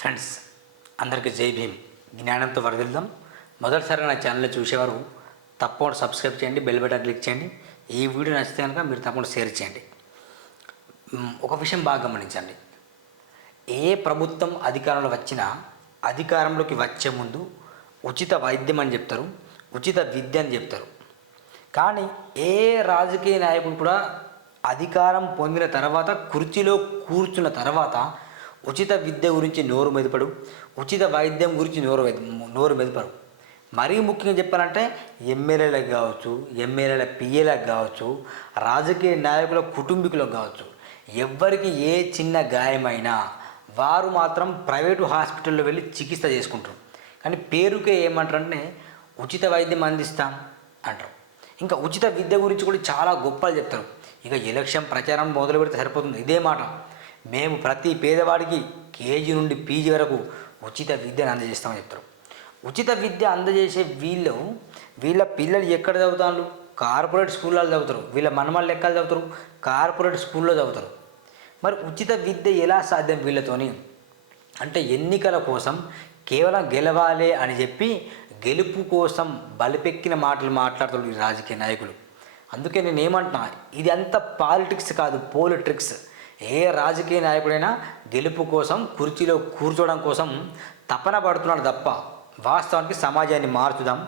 Friends, అందరికీ జై భీమ్. జ్ఞానంతో వరదిద్దాం. మొదటిసారి నా ఛానల్ చూసేవారు తప్పకుండా సబ్స్క్రైబ్ చేయండి, బెల్ బటన్ క్లిక్ చేయండి. ఈ వీడియో నచ్చితే కనుక మీరు తప్పకుండా షేర్ చేయండి. ఒక విషయం బాగా గమనించండి. ఏ ప్రభుత్వం అధికారంలోకి వచ్చే ముందు ఉచిత వైద్యం అని చెప్తారు, ఉచిత విద్య అని చెప్తారు. కానీ ఏ రాజకీయ నాయకుడు కూడా అధికారం పొందిన తర్వాత, కుర్చీలో కూర్చున్న తర్వాత ఉచిత విద్య గురించి నోరు మెదపడు, ఉచిత వైద్యం గురించి నోరు మెదపరు. మరీ ముఖ్యంగా చెప్పాలంటే ఎమ్మెల్యేలకు కావచ్చు, ఎమ్మెల్యేల పిఏలకు కావచ్చు, రాజకీయ నాయకుల కుటుంబీకులకు కావచ్చు, ఎవ్వరికి ఏ చిన్న గాయమైనా వారు మాత్రం ప్రైవేటు హాస్పిటల్లో వెళ్ళి చికిత్స చేసుకుంటారు. కానీ పేరుకే ఏమంటారంటే ఉచిత వైద్యం అందిస్తాం అంటారు. ఇంకా ఉచిత విద్య గురించి కూడా చాలా గొప్పలు చెప్తారు. ఇక ఎలక్షన్ ప్రచారం మొదలు పెడితే సరిపోతుంది ఇదే మాట. మేము ప్రతి పేదవాడికి కేజీ నుండి పీజీ వరకు ఉచిత విద్యను అందజేస్తామని చెప్తారు. ఉచిత విద్య అందజేసే వీళ్ళ పిల్లలు ఎక్కడ చదువుతారు? కార్పొరేట్ స్కూల్లో చదువుతారు. వీళ్ళ మనమల్ని ఎక్కడ చదువుతారు? కార్పొరేట్ స్కూల్లో చదువుతారు. మరి ఉచిత విద్య ఎలా సాధ్యం వీళ్ళతోని అంటే ఎన్నికల కోసం కేవలం గెలవాలి అని చెప్పి గెలుపు కోసం బలిపెక్కిన మాటలు మాట్లాడుతారు ఈ రాజకీయ నాయకులు. అందుకే నేను ఏమంటున్నా, ఇది అంత పాలిటిక్స్ కాదు, పోలిట్రిక్స్. ఏ రాజకీయ నాయకుడైనా గెలుపు కోసం, కుర్చీలో కూర్చోవడం కోసం తపన పడుతున్నాడు తప్ప వాస్తవానికి సమాజాన్ని మార్చుదాం,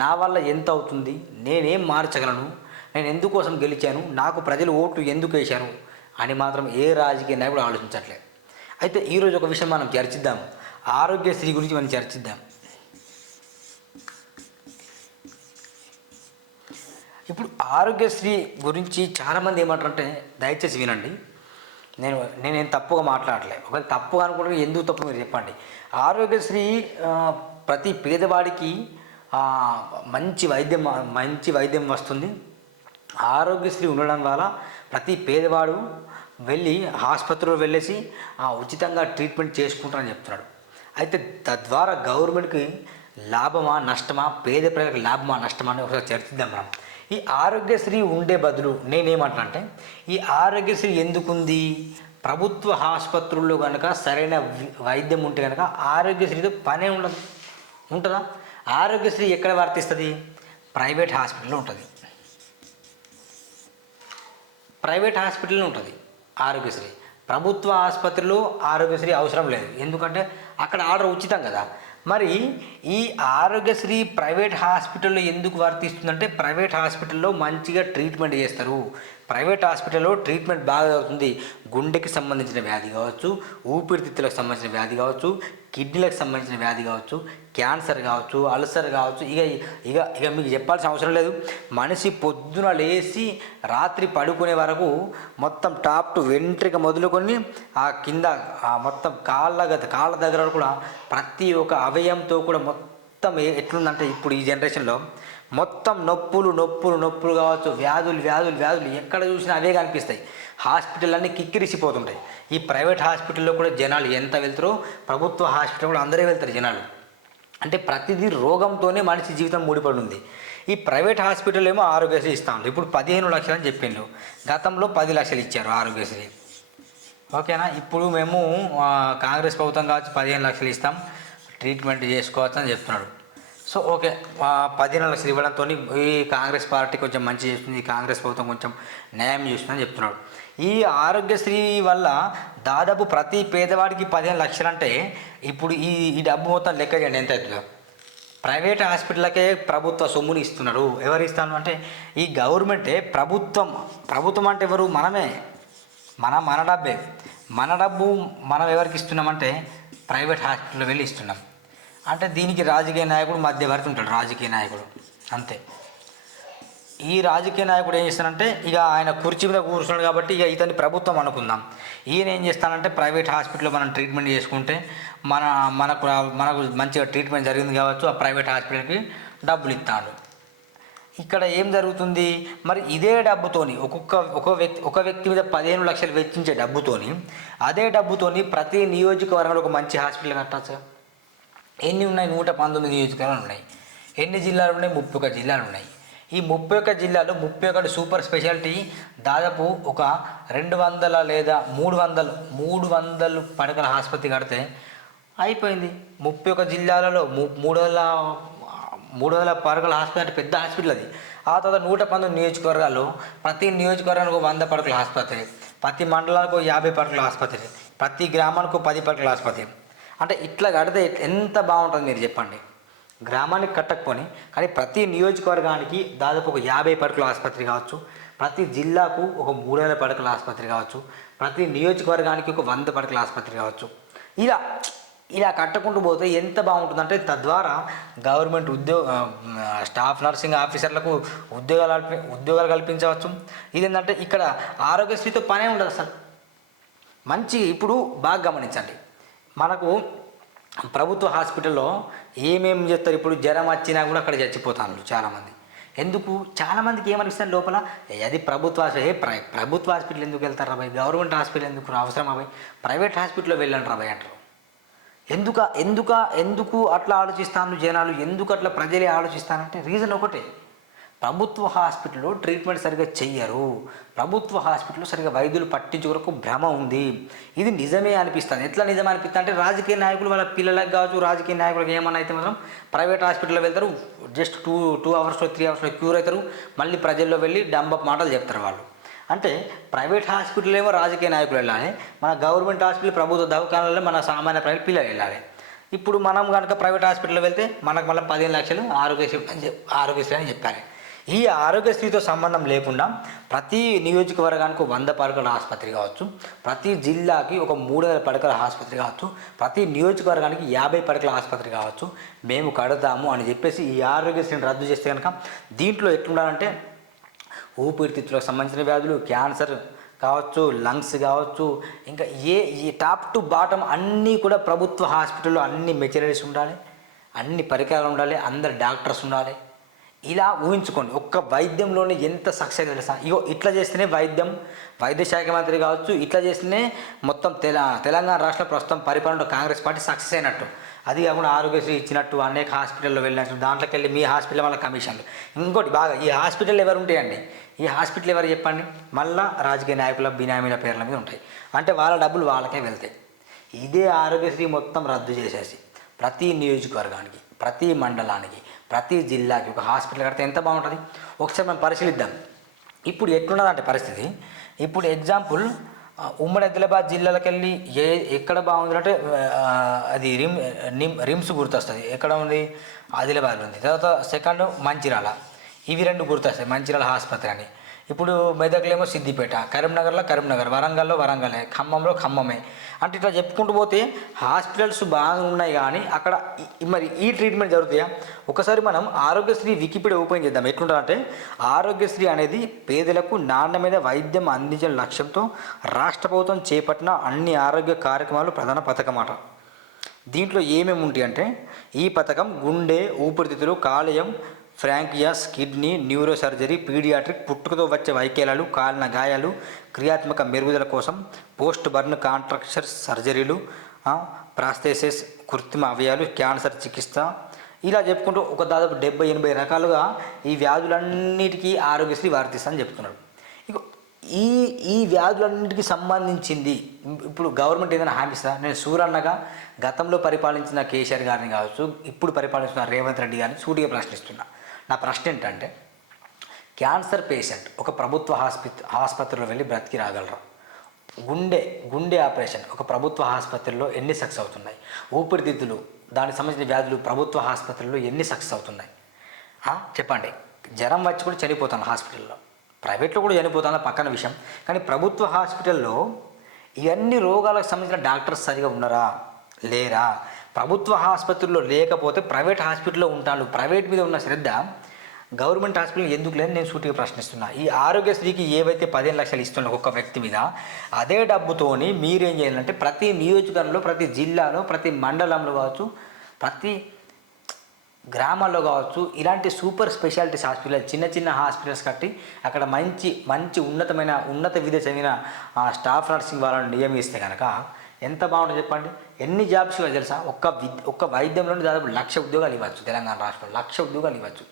నా వల్ల ఎంత అవుతుంది, నేనేం మార్చగలను, నేను ఎందుకోసం గెలిచాను, నాకు ప్రజలు ఓట్లు ఎందుకు వేశారు అని మాత్రం ఏ రాజకీయ నాయకుడు ఆలోచించట్లేదు. అయితే ఈరోజు ఒక విషయం మనం చర్చిద్దాం. ఆరోగ్యశ్రీ గురించి మనం చర్చిద్దాం. ఇప్పుడు ఆరోగ్యశ్రీ గురించి చాలామంది ఏమంటారంటే, దయచేసి వినండి, నేనేం తప్పుగా మాట్లాడలేదు. ఒకవేళ తప్పుగా అనుకుంటే ఎందుకు తప్పు మీరు చెప్పండి. ఆరోగ్యశ్రీ ప్రతి పేదవాడికి మంచి వైద్యం వస్తుంది. ఆరోగ్యశ్రీ ఉండడం వల్ల ప్రతి పేదవాడు వెళ్ళి ఆసుపత్రిలో వెళ్ళేసి ఉచితంగా ట్రీట్మెంట్ చేసుకుంటారని చెప్తున్నాడు. అయితే తద్వారా గవర్నమెంట్కి లాభమా నష్టమా, పేద ప్రజలకు లాభమా నష్టమా అని ఒకసారి చర్చిద్దాం మనం. ఈ ఆరోగ్యశ్రీ ఉండే బదులు నేనేమంటున్నా అంటే, ఈ ఆరోగ్యశ్రీ ఎందుకుంది? ప్రభుత్వ ఆసుపత్రుల్లో కనుక సరైన వైద్యం ఉంటే కనుక ఆరోగ్యశ్రీతో పనే ఉంటుందా? ఆరోగ్యశ్రీ ఎక్కడ వర్తిస్తుంది? ప్రైవేట్ హాస్పిటల్లో ఉంటుంది. ప్రైవేట్ హాస్పిటల్లో ఉంటుంది ఆరోగ్యశ్రీ. ప్రభుత్వ ఆసుపత్రిలో ఆరోగ్యశ్రీ అవసరం లేదు, ఎందుకంటే అక్కడ ఆర్డర్ ఉచితం కదా. మరి ఈ ఆరోగ్యశ్రీ ప్రైవేట్ హాస్పిటల్లో ఎందుకు వర్తిస్తుందంటే, ప్రైవేట్ హాస్పిటల్లో మంచిగా ట్రీట్మెంట్ చేస్తారు. ప్రైవేట్ హాస్పిటల్లో ట్రీట్మెంట్ బాగా అవుతుంది. గుండెకి సంబంధించిన వ్యాధి కావచ్చు, ఊపిరితిత్తులకు సంబంధించిన వ్యాధి కావచ్చు, కిడ్నీలకు సంబంధించిన వ్యాధి కావచ్చు, క్యాన్సర్ కావచ్చు, అల్సర్ కావచ్చు, ఇక మీకు చెప్పాల్సిన అవసరం లేదు. మనిషి పొద్దున లేచి రాత్రి పడుకునే వరకు మొత్తం టాప్ టు వెంట్రిక మొదలుకొని ఆ కింద మొత్తం కాళ్ళ దగ్గర కూడా ప్రతి ఒక్క అవయంతో కూడా మొత్తం ఎట్లుందంటే, ఇప్పుడు ఈ జనరేషన్లో మొత్తం నొప్పులు కావచ్చు, వ్యాధులు ఎక్కడ చూసినా అవే కనిపిస్తాయి. హాస్పిటల్ అన్నీ కిక్కిరిసిపోతుంటాయి. ఈ ప్రైవేట్ హాస్పిటల్లో కూడా జనాలు ఎంత వెళ్తారో ప్రభుత్వ హాస్పిటల్ కూడా అందరే వెళ్తారు జనాలు. అంటే ప్రతిదీ రోగంతోనే మనిషి జీవితం ముడిపడి ఉంది. ఈ ప్రైవేట్ హాస్పిటల్ ఏమో ఆరోగ్యశ్రీ ఇస్తాను. ఇప్పుడు 15 లక్షలు అని చెప్పిండు, గతంలో 10 లక్షలు ఇచ్చారు ఆరోగ్యశ్రీ. ఓకేనా? ఇప్పుడు మేము కాంగ్రెస్ ప్రభుత్వం కావచ్చు 15 లక్షలు ఇస్తాం, ట్రీట్మెంట్ చేసుకోవచ్చు అని చెప్తున్నాడు. సో ఓకే, 15 లక్షలు ఇవ్వడంతో ఈ కాంగ్రెస్ పార్టీ కొంచెం మంచి చేస్తుంది, కాంగ్రెస్ ప్రభుత్వం కొంచెం న్యాయం చేస్తుందని చెప్తున్నాడు. ఈ ఆరోగ్యశ్రీ వల్ల దాదాపు ప్రతి పేదవాడికి 15 లక్షలు అంటే ఇప్పుడు ఈ డబ్బు మొత్తం లెక్క చేయండి ఎంత అవుతుందో. ప్రైవేట్ హాస్పిటల్కే ప్రభుత్వ సొమ్ముని ఇస్తున్నాడు. ఎవరు ఇస్తాను అంటే ఈ గవర్నమెంటే. ప్రభుత్వం అంటే ఎవరు? మనమే. మన డబ్బే. మన డబ్బు మనం ఎవరికి ఇస్తున్నామంటే ప్రైవేట్ హాస్పిటల్లో వెళ్ళి ఇస్తున్నాం. అంటే దీనికి రాజకీయ నాయకుడు మధ్యవర్తి ఉంటాడు, రాజకీయ నాయకుడు అంతే. ఈ రాజకీయ నాయకుడు ఏం చేస్తానంటే, ఇక ఆయన కుర్చీ మీద కూర్చున్నాడు కాబట్టి ఇక ఇతని ప్రభుత్వం అనుకుందాం. ఈయన ఏం చేస్తానంటే, ప్రైవేట్ హాస్పిటల్లో మనం ట్రీట్మెంట్ చేసుకుంటే మనకు మంచిగా ట్రీట్మెంట్ జరిగింది కావచ్చు, ఆ ప్రైవేట్ హాస్పిటల్కి డబ్బులు ఇస్తాడు. ఇక్కడ ఏం జరుగుతుంది మరి? ఇదే డబ్బుతోని ఒక వ్యక్తి మీద 15 లక్షలు వెచ్చించే డబ్బుతోని, అదే డబ్బుతోని ప్రతి నియోజకవర్గంలో ఒక మంచి హాస్పిటల్ కట్టచ్చు. ఎన్ని ఉన్నాయి? 119 నియోజకవర్గాలు ఉన్నాయి. ఎన్ని జిల్లాలు ఉన్నాయి? 31 జిల్లాలు ఉన్నాయి. ఈ 31 జిల్లాలో 31 సూపర్ స్పెషాలిటీ దాదాపు ఒక 200 లేదా 300 పడకల ఆసుపత్రి కడితే అయిపోయింది. 31 జిల్లాలలో 300 పడకల హాస్పిటల్ అంటే పెద్ద హాస్పిటల్ అది. ఆ తర్వాత 119 నియోజకవర్గాల్లో ప్రతి నియోజకవర్గానికి 100 పడకల ఆసుపత్రి, ప్రతి మండలానికి 50 పడకల ఆసుపత్రి, ప్రతి గ్రామానికి 10 పడకల ఆసుపత్రి. అంటే ఇట్లా కడితే ఎంత బాగుంటుంది మీరు చెప్పండి. గ్రామానికి కట్టకపోని కానీ ప్రతి నియోజకవర్గానికి దాదాపు ఒక 50 పడకల ఆసుపత్రి కావచ్చు, ప్రతి జిల్లాకు ఒక 300 పడకల ఆసుపత్రి కావచ్చు, ప్రతి నియోజకవర్గానికి ఒక 100 పడకల ఆసుపత్రి కావచ్చు. ఇలా ఇలా కట్టుకుంటూ పోతే ఎంత బాగుంటుందంటే తద్వారా గవర్నమెంట్ స్టాఫ్ నర్సింగ్ ఆఫీసర్లకు ఉద్యోగాలు కల్పించవచ్చు. ఇదేంటంటే ఇక్కడ ఆరోగ్యశ్రీతో పనే ఉండదు అసలు. మంచి ఇప్పుడు బాగా గమనించండి, మనకు ప్రభుత్వ హాస్పిటల్లో ఏమేమి చేస్తారు. ఇప్పుడు జ్వరం వచ్చినా కూడా అక్కడ చచ్చిపోతాను చాలామంది. ఎందుకు? చాలామందికి ఏమనిపిస్తుంది లోపల, అది ప్రభుత్వ హాస్పిటల్ ఎందుకు వెళ్తారు రాబాయ్, గవర్నమెంట్ హాస్పిటల్ ఎందుకు అవసరం రాబాయ్, ప్రైవేట్ హాస్పిటల్లో వెళ్ళండి రాబాయ్ అంటారు. ఎందుకు అట్లా ఆలోచిస్తాను జనాలు, ఎందుకు అట్లా ప్రజలే ఆలోచిస్తానంటే రీజన్ ఒకటే, ప్రభుత్వ హాస్పిటల్లో ట్రీట్మెంట్ సరిగ్గా చెయ్యరు, ప్రభుత్వ హాస్పిటల్లో సరిగ్గా వైద్యులు పట్టించుకోరకు భ్రమ ఉంది. ఇది నిజమే అనిపిస్తుంది. ఎట్లా నిజం అనిపిస్తుంది అంటే రాజకీయ నాయకులు వాళ్ళ పిల్లలకు కావచ్చు, రాజకీయ నాయకులకు ఏమన్నా అయితే మాత్రం ప్రైవేట్ హాస్పిటల్లో వెళ్తారు, జస్ట్ 2 అవర్స్లో 3 అవర్స్లో క్యూర్ అవుతారు, మళ్ళీ ప్రజల్లో వెళ్ళి డంబప్ మాటలు చెప్తారు వాళ్ళు. అంటే ప్రైవేట్ హాస్పిటల్ ఏమో రాజకీయ నాయకులు వెళ్ళాలి, మన గవర్నమెంట్ హాస్పిటల్ ప్రభుత్వ దవాఖానాలలో మన సామాన్య ప్రజలు పిల్లలు వెళ్ళాలి. ఇప్పుడు మనం కనుక ప్రైవేట్ హాస్పిటల్లో వెళ్తే మనకు మళ్ళీ 15 లక్షలు ఆరోగ్యశ్రీ అని చెప్పారు. ఈ ఆరోగ్యశ్రీతో సంబంధం లేకుండా ప్రతి నియోజకవర్గానికి 100 పడకల ఆసుపత్రి కావచ్చు, ప్రతి జిల్లాకి ఒక 300 పడకల ఆసుపత్రి కావచ్చు, ప్రతి నియోజకవర్గానికి 50 పడకల ఆసుపత్రి కావచ్చు మేము కడతాము అని చెప్పేసి ఈ ఆరోగ్యశ్రీని రద్దు చేస్తే కనుక దీంట్లో ఎట్లుండాలంటే ఊపిరితిత్తులకు సంబంధించిన వ్యాధులు, క్యాన్సర్ కావచ్చు, లంగ్స్ కావచ్చు, ఇంకా ఈ టాప్ టు బాటమ్ అన్నీ కూడా ప్రభుత్వ హాస్పిటల్లో అన్ని మెటీరియల్స్ ఉండాలి, అన్ని పరికరాలు ఉండాలి, అందరు డాక్టర్స్ ఉండాలి. ఇలా ఊహించుకోండి, ఒక్క వైద్యంలోనే ఎంత సక్సెస్ తెలుసా. ఇగో ఇట్లా చేస్తేనే వైద్య శాఖ మంత్రి కావచ్చు, ఇట్లా చేస్తేనే మొత్తం తెలంగాణ రాష్ట్ర ప్రస్తుతం పరిపాలనలో కాంగ్రెస్ పార్టీ సక్సెస్ అయినట్టు. అది కాకుండా ఆరోగ్యశ్రీ ఇచ్చినట్టు, అనేక హాస్పిటల్లో వెళ్ళినట్టు, దాంట్లోకి వెళ్ళి మీ హాస్పిటల్ వాళ్ళ కమిషన్లు. ఇంకోటి బాగా, ఈ హాస్పిటల్ ఎవరు ఉంటాయండి, ఈ హాస్పిటల్ ఎవరు చెప్పండి, మళ్ళీ రాజకీయ నాయకుల బినామీల పేర్ల మీద ఉంటాయి. అంటే వాళ్ళ డబ్బులు వాళ్ళకే వెళ్తాయి. ఇదే ఆరోగ్యశ్రీ మొత్తం రద్దు చేసేసి ప్రతి నియోజకవర్గానికి, ప్రతి మండలానికి, ప్రతి జిల్లాకి ఒక హాస్పిటల్ కడితే ఎంత బాగుంటుంది. ఒకసారి మనం పరిశీలిద్దాం. ఇప్పుడు ఎట్లున్నదంటే పరిస్థితి, ఇప్పుడు ఎగ్జాంపుల్ ఉమ్మడి ఆదిలాబాద్ జిల్లాలకు వెళ్ళి ఎక్కడ బాగుందంటే అది రిమ్స్ గుర్తొస్తుంది. ఎక్కడ ఉంది? ఆదిలాబాద్ ఉంది. తర్వాత సెకండ్ మంచిర్యాల. ఇవి 2 గుర్తొస్తాయి, మంచిర్యాల ఆసుపత్రి అని. ఇప్పుడు మెదక్లో ఏమో సిద్దిపేట, కరీంనగర్లో కరీంనగర్, వరంగల్లో వరంగలే, ఖమ్మంలో ఖమ్మమే. అంటే ఇట్లా చెప్పుకుంటూ పోతే హాస్పిటల్స్ బాగా ఉన్నాయి, కానీ అక్కడ మరి ఈ ట్రీట్మెంట్ జరుగుతాయా? ఒకసారి మనం ఆరోగ్యశ్రీ వికీపీడియా ఓపెన్ చేద్దాం. ఎట్లుంటుందంటే ఆరోగ్యశ్రీ అనేది పేదలకు నాణ్యమైన వైద్యం అందించిన లక్ష్యంతో రాష్ట్ర ప్రభుత్వం చేపట్టిన అన్ని ఆరోగ్య కార్యక్రమాలు ప్రధాన పథకం అట. దీంట్లో ఏమేమి ఉంటాయి అంటే ఈ పథకం గుండె, ఊపిరితిత్తులు, కాలేయం, ఫ్రాంకియాస్, కిడ్నీ, న్యూరో సర్జరీ, పీడియాట్రిక్, పుట్టుకతో వచ్చే వైకల్యాలు, కాలిన గాయాలు, క్రియాత్మక మెరుగుదల కోసం పోస్ట్ బర్న్ కాంట్రాక్చర్ సర్జరీలు, ప్రాస్థెసిస్, కృత్రిమ అవయవాలు, క్యాన్సర్ చికిత్స, ఇలా చెప్పుకుంటూ ఒక దాదాపు 70-80 రకాలుగా ఈ వ్యాధులన్నిటికీ ఆరోగ్యశ్రీ వర్తిస్తుందని చెప్తున్నాడు. ఇక ఈ వ్యాధులన్నింటికి సంబంధించింది ఇప్పుడు గవర్నమెంట్ ఏదైనా హామీ ఇస్తుందా? నేను సూరన్నగా గతంలో పరిపాలించిన కేసీఆర్ గారిని కావచ్చు, ఇప్పుడు పరిపాలిస్తున్న రేవంత్ రెడ్డి గారిని సూటిగా ప్రశ్నిస్తున్నా. నా ప్రశ్న ఏంటంటే, క్యాన్సర్ పేషెంట్ ఒక ప్రభుత్వ ఆసుపత్రిలో వెళ్ళి బ్రతికి రాగలరా? గుండె ఆపరేషన్ ఒక ప్రభుత్వ ఆసుపత్రిలో ఎన్ని సక్సెస్ అవుతున్నాయి? ఊపిరితిత్తులు, దానికి సంబంధించిన వ్యాధులు ప్రభుత్వ ఆసుపత్రుల్లో ఎన్ని సక్సెస్ అవుతున్నాయి? చెప్పండి. జ్వరం వచ్చి కూడా చనిపోతాను హాస్పిటల్లో, ప్రైవేట్లో కూడా చనిపోతాను పక్కన విషయం. కానీ ప్రభుత్వ హాస్పిటల్లో ఇవన్నీ రోగాలకు సంబంధించిన డాక్టర్స్ సరిగా ఉన్నారా లేరా? ప్రభుత్వ ఆసుపత్రుల్లో లేకపోతే ప్రైవేట్ హాస్పిటల్లో ఉంటాను. ప్రైవేట్ మీద ఉన్న శ్రద్ధ గవర్నమెంట్ హాస్పిటల్ ఎందుకు లేని నేను సూటిగా ప్రశ్నిస్తున్నా. ఈ ఆరోగ్యశ్రీకి ఏవైతే 15 లక్షలు ఇస్తున్నా ఒక్కొక్క వ్యక్తి మీద, అదే డబ్బుతోని మీరేం చేయాలంటే ప్రతి నియోజకవర్గంలో, ప్రతి జిల్లాలో, ప్రతి మండలంలో కావచ్చు, ప్రతి గ్రామాల్లో కావచ్చు, ఇలాంటి సూపర్ స్పెషాలిటీస్ హాస్పిటల్, చిన్న హాస్పిటల్స్ కట్టి అక్కడ మంచి ఉన్నత విద్య చదివిన స్టాఫ్ నర్సింగ్ వాళ్ళని నియమిస్తే కనుక ఎంత బాగుంటుంది చెప్పండి. ఎన్ని జాబ్స్ ఇవ్వచ్చు తెలుసా? ఒక్క వైద్యంలోనే దాదాపు 1,00,000 ఉద్యోగాలు ఇవ్వచ్చు. తెలంగాణ రాష్ట్రంలో 1,00,000 ఉద్యోగాలు ఇవ్వచ్చు.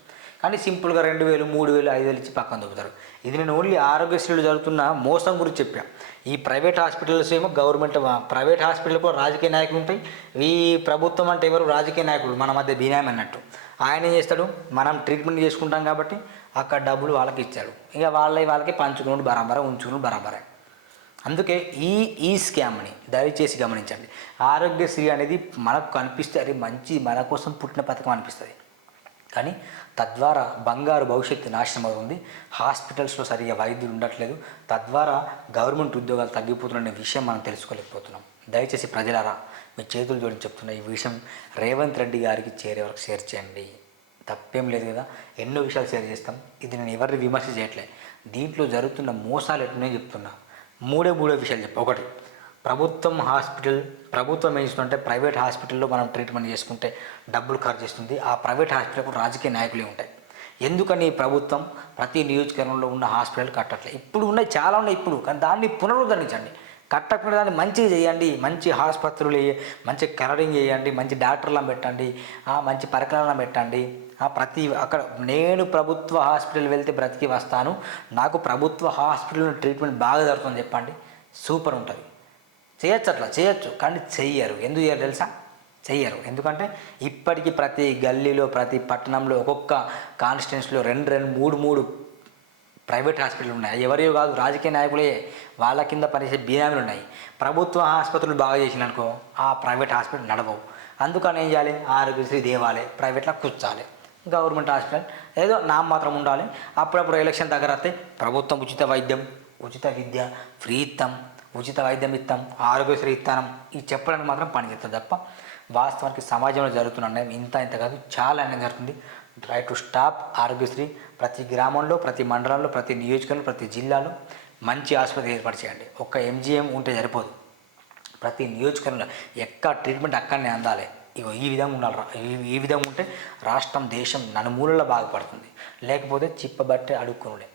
కానీ సింపుల్గా 2,000 3,000 5,000 ఇచ్చి పక్కన దొబ్బుతారు. ఇది నేను ఓన్లీ ఆరోగ్యశ్రీలో జరుగుతున్న మోసం గురించి చెప్పాను. ఈ ప్రైవేట్ హాస్పిటల్స్ ఏమో గవర్నమెంట్, ప్రైవేట్ హాస్పిటల్ కూడా రాజకీయ నాయకులు ఉంటాయి. ఈ ప్రభుత్వం అంటే ఎవరు? రాజకీయ నాయకులు మన మధ్య బినామీ అన్నట్టు. ఆయన ఏం చేస్తాడు? మనం ట్రీట్మెంట్ చేసుకుంటాం కాబట్టి అక్కడ డబ్బులు వాళ్ళకి ఇచ్చాడు, ఇక వాళ్ళకి పంచుకున్నాడు బరాబరా, ఉంచుకున్నాడు బరాబరా. అందుకే ఈ స్కామ్ని దయచేసి గమనించండి. ఆరోగ్యశ్రీ అనేది మనకు కనిపిస్తే అది మంచి, మన కోసం పుట్టిన పథకం అనిపిస్తుంది, కానీ తద్వారా బంగారు భవిష్యత్తు నాశనం అవుతుంది. హాస్పిటల్స్లో సరిగా వైద్యులు ఉండట్లేదు, తద్వారా గవర్నమెంట్ ఉద్యోగాలు తగ్గిపోతున్న విషయం మనం తెలుసుకోలేకపోతున్నాం. దయచేసి ప్రజలారా మీ చేతులు జోడించి చెప్తున్న ఈ విషయం రేవంత్ రెడ్డి గారికి చేరే వరకు షేర్ చేయండి. తప్పేం లేదు కదా, ఎన్నో విషయాలు షేర్ చేస్తాం. ఇది నేను ఎవరిని విమర్శ చేయట్లే, దీంట్లో జరుగుతున్న మోసాలు ఎట్లనే చెప్తున్నా. మూడే విషయాలు చెప్పి. ఒకటి, ప్రభుత్వం ఏం చేస్తుందంటే ప్రైవేట్ హాస్పిటల్లో మనం ట్రీట్మెంట్ చేసుకుంటే డబ్బులు ఖర్చు చేస్తుంది. ఆ ప్రైవేట్ హాస్పిటల్ కూడా రాజకీయ నాయకులే ఉంటాయి. ఎందుకని ప్రభుత్వం ప్రతి నియోజకవర్గంలో ఉన్న హాస్పిటల్ కట్టట్లేదు? ఇప్పుడు ఉన్నాయి, చాలా ఉన్నాయి ఇప్పుడు, కానీ దాన్ని పునరుద్ధరించండి. కట్టకుండా దాన్ని మంచిగా చేయండి, మంచి ఆసుపత్రులు, మంచి కలరింగ్ చేయండి, మంచి డాక్టర్లను పెట్టండి, మంచి పరికరాలను పెట్టండి. అక్కడ నేను ప్రభుత్వ హాస్పిటల్ వెళ్తే బ్రతికి వస్తాను, నాకు ప్రభుత్వ హాస్పిటల్లో ట్రీట్మెంట్ బాగా జరుగుతుందని చెప్పండి, సూపర్ ఉంటుంది. చేయొచ్చు, కానీ చెయ్యరు. ఎందుకు చేయరు తెలుసా? చెయ్యరు. ఎందుకంటే ఇప్పటికీ ప్రతి గల్లీలో, ప్రతి పట్టణంలో, ఒక్కొక్క కాన్స్టిట్యున్సీలో 2-3 ప్రైవేట్ హాస్పిటల్ ఉన్నాయి. ఎవరియో కాదు, రాజకీయ నాయకులే, వాళ్ళ కింద పనిచేసే బినామీలు ఉన్నాయి. ప్రభుత్వ ఆసుపత్రులు బాగా చేసిననుకో ఆ ప్రైవేట్ హాస్పిటల్ నడవవు. అందుకని ఏం చేయాలి? ఆరోగ్యశ్రీ దేవాలి, ప్రైవేట్లో కూర్చోాలి. గవర్నమెంట్ హాస్పిటల్ ఏదో మాత్రం ఉండాలి. అప్పుడప్పుడు ఎలక్షన్ దగ్గర వస్తే ప్రభుత్వం ఉచిత వైద్యం, ఉచిత విద్య, ఫ్రీ ఇస్తాం, ఉచిత వైద్యం ఇస్తాం, ఆరోగ్యశ్రీ ఇస్తాం, ఇది చెప్పడానికి మాత్రం పనిచేస్తుంది తప్ప వాస్తవానికి సమాజంలో జరుగుతున్న అన్యాయం ఇంత కాదు, చాలా అన్యాయం జరుగుతుంది. Try to stop Aarogyasri. ప్రతి గ్రామంలో, ప్రతి మండలంలో, ప్రతి నియోజకవర్గంలో, ప్రతి జిల్లాలో మంచి ఆసుపత్రి ఏర్పాటు చేయండి. ఒక్క ఎంజీఎం ఉంటే సరిపోదు, ప్రతి నియోజకవర్గంలో ఎక్కడ ట్రీట్మెంట్ అక్కడనే అందాలి. ఇగో ఈ విధంగా ఉండాలి. ఈ విధంగా ఉంటే రాష్ట్రం, దేశం నలుమూలల్లో బాగుపడుతుంది. లేకపోతే చిప్పబట్టే అడుక్కునుడే.